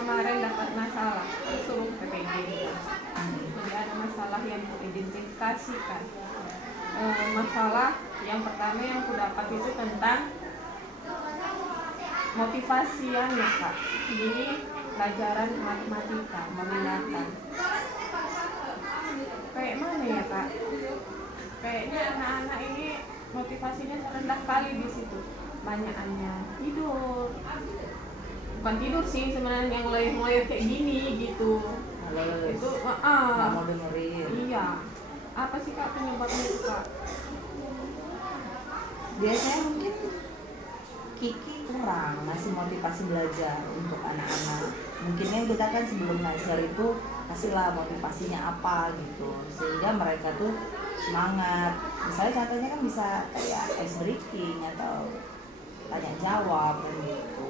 kemarin dapat masalah, suruh PPG. Jadi ada masalah yang kuidentifikasikan. Masalah yang pertama yang aku dapat itu tentang motivasiannya Kak. Jadi pelajaran matematika meminatkan. Kayak mana ya Kak? Kayaknya anak-anak ini motivasinya rendah kali di situ. Banyakannya tidur. Bukan tidur sih sebenarnya, yang loyo-loyo kayak gini gitu. Males. Itu Nggak mau dengerin. Iya. Apa sih Kak penyebabnya itu Kak? Biasanya mungkin Kiki kurang masih motivasi belajar untuk anak-anak. Mungkinnya kita kan sebelum ngajar itu kasihlah motivasinya apa gitu, sehingga mereka tuh semangat. Misalnya contohnya kan bisa kayak ice breaking atau tanya jawab kan gitu.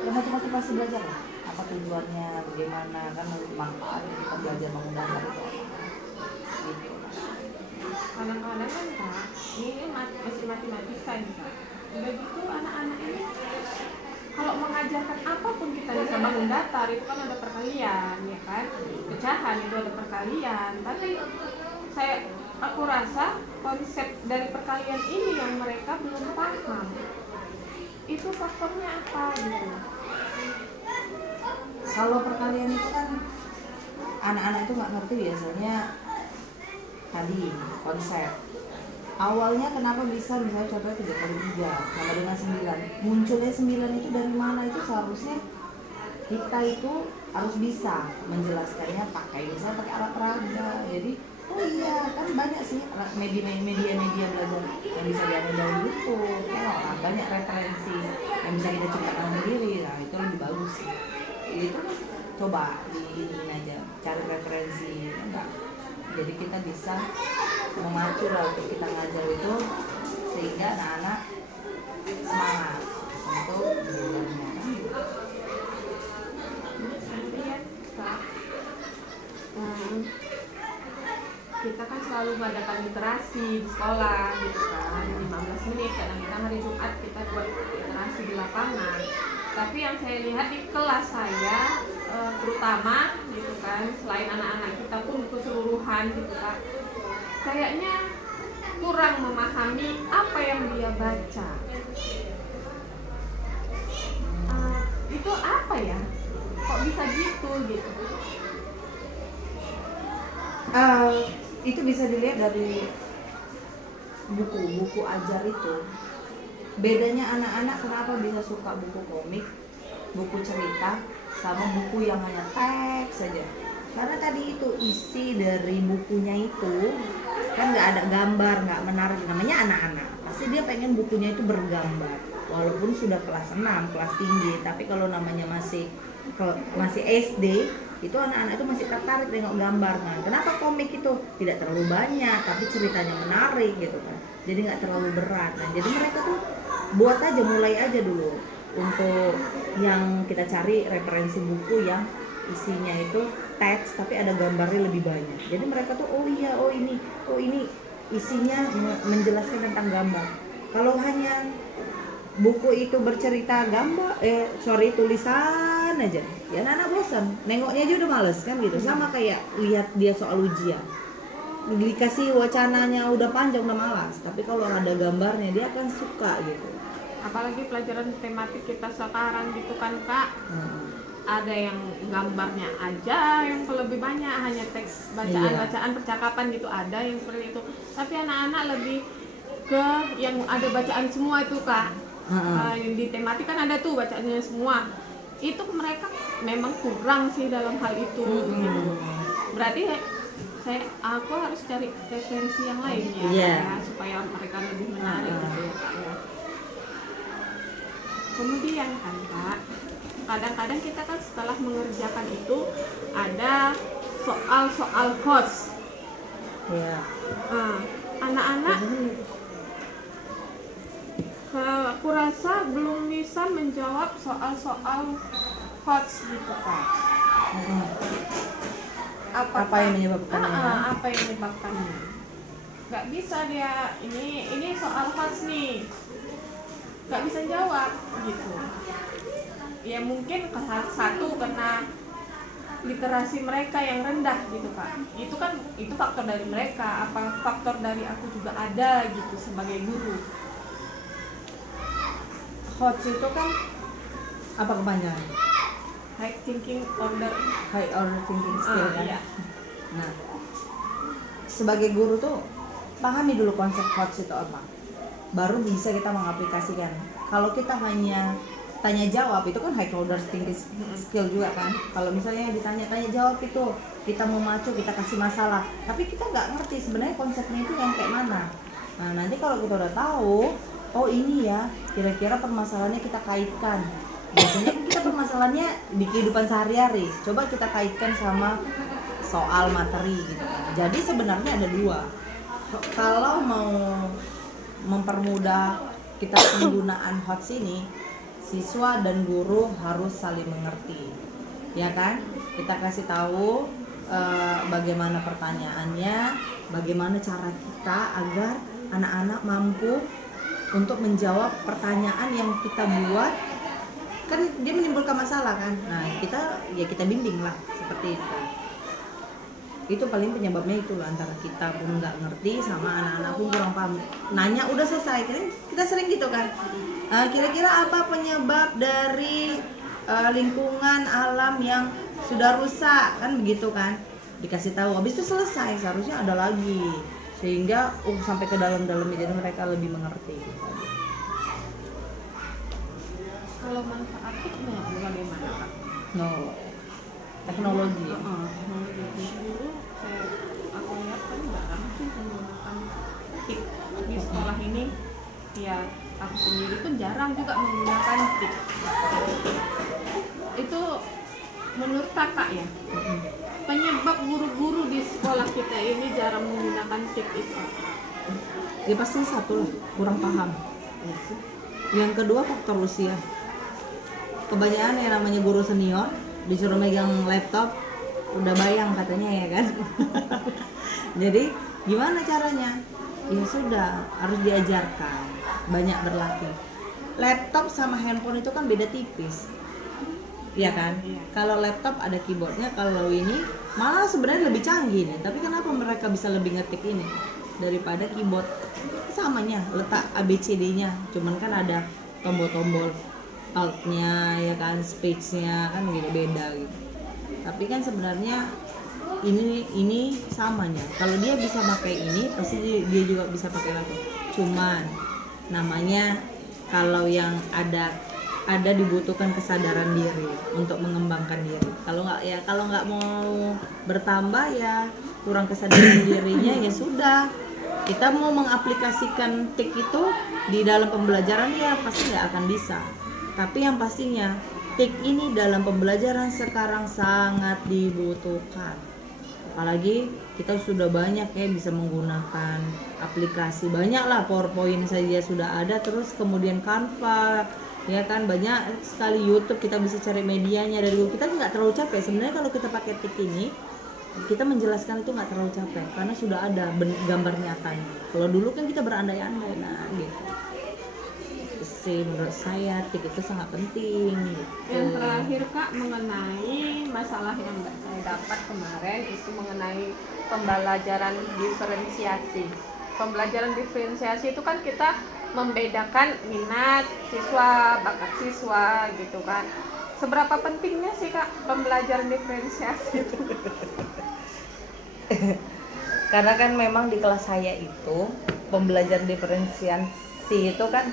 Ya motivasi belajar lah. Apa tujuannya, bagaimana, kan manfaat kita belajar menggunakan itu gitu. Kadang-kadang kan Kak, ini masih matematika nih Kak. Udah gitu anak-anak ini kalau mengajarkan apapun kita bisa bangun datar itu kan ada perkalian ya kan, pecahan itu ada perkalian, tapi aku rasa konsep dari perkalian ini yang mereka belum paham. Itu faktornya apa gitu? Kalau perkalian itu kan anak-anak itu nggak ngerti biasanya tadi konsep. Awalnya kenapa bisa misalnya contohnya 3 kali 3 sama dengan 9. Munculnya 9 itu dari mana, itu seharusnya kita itu harus bisa menjelaskannya misalnya pakai alat peraga. Jadi oh iya kan banyak sih media belajar yang bisa diambil dari YouTube. Tengok banyak referensi yang bisa kita ciptakan sendiri. Nah itu lebih bagus sih. Itu coba diinin aja, cari referensi enggak. Jadi kita bisa memacu lah untuk kita ngajar itu sehingga anak-anak semangat untuk belajarnya. Iya Kak. Kita kan selalu mengadakan literasi di sekolah gitu kan, 15 menit kadang-kadang hari Jumat kita buat literasi di lapangan. Tapi yang saya lihat di kelas saya terutama gitu kan, selain anak-anak kita pun keseluruhan gitu Kak, kayaknya kurang memahami apa yang dia baca. Itu apa ya? Kok bisa gitu gitu? Itu bisa dilihat dari buku ajar itu. Bedanya anak-anak kenapa bisa suka buku komik, buku cerita, sama buku yang hanya teks saja. Karena tadi itu isi dari bukunya itu kan nggak ada gambar, nggak menarik. Namanya anak-anak, pasti dia pengen bukunya itu bergambar. Walaupun sudah kelas 6, kelas tinggi, tapi kalau namanya masih SD, itu anak-anak itu masih tertarik tengok gambar. Nah, kenapa komik itu tidak terlalu banyak, tapi ceritanya menarik gitu kan. Jadi nggak terlalu berat. Nah, jadi mereka tuh buat aja, mulai aja dulu untuk yang kita cari referensi buku yang isinya itu teks tapi ada gambarnya lebih banyak. Jadi mereka tuh oh ini isinya menjelaskan tentang gambar. Kalau hanya buku itu bercerita tulisan aja, ya anak bosan, nengoknya aja udah males kan gitu. Sama kayak lihat dia soal ujian, dikasih wacananya udah panjang udah malas, tapi kalau ada gambarnya dia akan suka gitu. Apalagi pelajaran tematik kita sekarang gitu kan Kak. Ada yang gambarnya aja yang lebih banyak, hanya teks bacaan percakapan gitu, ada yang seperti itu. Tapi anak-anak lebih ke yang ada bacaan semua itu Kak. Yang di tematik kan ada tuh bacaannya semua. Itu mereka memang kurang sih dalam hal itu gitu. Berarti aku harus cari referensi yang lain ya, supaya mereka lebih menarik gitu ya Kak ya. Kemudian kan Kak, kadang-kadang kita kan setelah mengerjakan itu ada soal-soal hots. Anak-anak aku rasa belum bisa menjawab soal-soal hots gitu Kak. Apa yang menyebabkannya? Apa yang menyebabkannya? Gak bisa dia, ini soal hots nih, gak bisa jawab gitu. Ya mungkin kelas 1 karena literasi mereka yang rendah gitu Kak. Itu faktor dari mereka, apa faktor dari aku juga ada gitu sebagai guru. HOTS itu kan apa kepanjangan? High thinking order. High order thinking skill kan? Iya. Nah, sebagai guru tuh pahami dulu konsep HOTS itu apa, baru bisa kita mengaplikasikan. Kalau kita hanya tanya jawab, itu kan high order thinking skill juga kan. Kalau misalnya ditanya tanya jawab itu kita memacu, kita kasih masalah, tapi kita nggak ngerti sebenarnya konsepnya itu yang kayak mana. Nah, nanti kalau kita udah tahu, oh ini ya kira-kira permasalahannya, kita kaitkan. Biasanya kita permasalahannya di kehidupan sehari-hari, coba kita kaitkan sama soal materi gitu kan. Jadi sebenarnya ada dua. Kalau mau mempermudah kita penggunaan HOTS ini, siswa dan guru harus saling mengerti, ya kan? Kita kasih tahu bagaimana pertanyaannya, bagaimana cara kita agar anak-anak mampu untuk menjawab pertanyaan yang kita buat. Kan dia menimbulkan masalah kan? Nah, kita bimbing lah seperti itu. Itu paling penyebabnya itu lah, antara kita pun nggak ngerti sama anak-anak pun kurang paham. Nanya udah selesai, kita sering gitu kan. Kira-kira apa penyebab dari lingkungan alam yang sudah rusak, kan begitu kan? Dikasih tahu, habis itu selesai, seharusnya ada lagi, sehingga sampai ke dalam-dalam, jadi mereka lebih mengerti gitu. Kalau manfaatnya bagaimana Kak? No, teknologi. Teknologi dulu aku lihat kan jarang sih menggunakan TIK di sekolah ini. Ya aku sendiri pun jarang juga menggunakan TIK. Itu menurut kakak ya, penyebab guru-guru di sekolah kita ini jarang menggunakan TIK itu? Ya pasti satu lah, kurang paham. Yang kedua faktor usia. Kebanyakan yang namanya guru senior disuruh megang laptop udah bayang katanya ya kan. Jadi gimana caranya? Ya sudah, harus diajarkan, banyak berlatih. Laptop sama handphone itu kan beda tipis, ya kan? Iya. Kalau laptop ada keyboardnya, kalau ini malah sebenarnya lebih canggih nih. Tapi kenapa mereka bisa lebih ngetik ini daripada keyboard? Samanya letak ABCD-nya, cuman kan ada tombol-tombol alt-nya ya kan, space-nya kan beda gitu. Tapi kan sebenarnya ini samanya. Kalau dia bisa pakai ini, pasti dia juga bisa pakai laptop. Cuman namanya kalau yang ada dibutuhkan kesadaran diri untuk mengembangkan diri. Kalau nggak mau bertambah ya kurang kesadaran dirinya, ya sudah. Kita mau mengaplikasikan TIK itu di dalam pembelajaran ya pasti nggak akan bisa. Tapi yang pastinya TIK ini dalam pembelajaran sekarang sangat dibutuhkan. Apalagi kita sudah banyak ya bisa menggunakan aplikasi, banyak lah, PowerPoint saja sudah ada, terus kemudian Canva ya kan, banyak sekali YouTube, kita bisa cari medianya dari Google. Kita nggak terlalu capek sebenarnya kalau kita pakai TIK ini. Kita menjelaskan itu nggak terlalu capek karena sudah ada gambar nyatanya. Kalau dulu kan kita berandai-andai, nah gitu. Sih menurut saya TIK itu sangat penting gitu. Yang terakhir Kak, mengenai masalah yang saya dapat kemarin itu mengenai pembelajaran diferensiasi. Pembelajaran diferensiasi itu kan kita membedakan minat siswa, bakat siswa gitu kan. Seberapa pentingnya sih Kak pembelajaran diferensiasi itu? Karena kan memang di kelas saya itu pembelajaran diferensiasi itu kan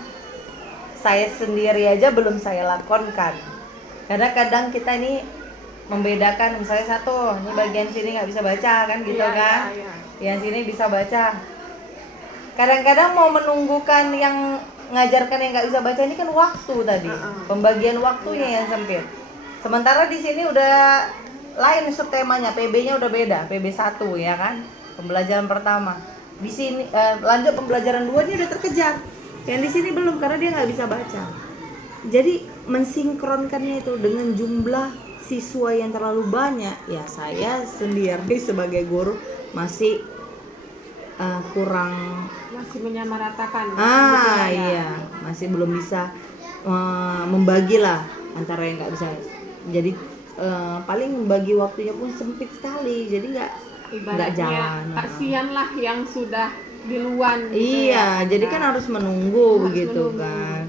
saya sendiri aja belum saya lakonkan. Karena kadang kita ini membedakan, misalnya satu, ini bagian sini nggak bisa baca kan gitu kan, yang sini bisa baca. Kadang-kadang mau menunggukan yang ngajarkan yang nggak bisa baca ini kan waktu tadi, pembagian waktunya yang sempit. Sementara di sini udah lain subtemanya, PB-nya udah beda, PB 1 ya kan, pembelajaran pertama. Di sini lanjut pembelajaran 2 nya udah terkejar. Yang di sini belum karena dia nggak bisa baca. Jadi mensinkronkannya itu dengan jumlah siswa yang terlalu banyak, ya saya sendiri sebagai guru masih kurang, masih menyamaratakan. iya, masih belum bisa membagi lah antara yang nggak bisa, jadi paling bagi waktunya pun sempit sekali, jadi nggak Ibaratnya jalan. kasihan lah yang sudah di luar gitu Iya, ya. jadi kan harus menunggu Harus begitu menunggu. kan.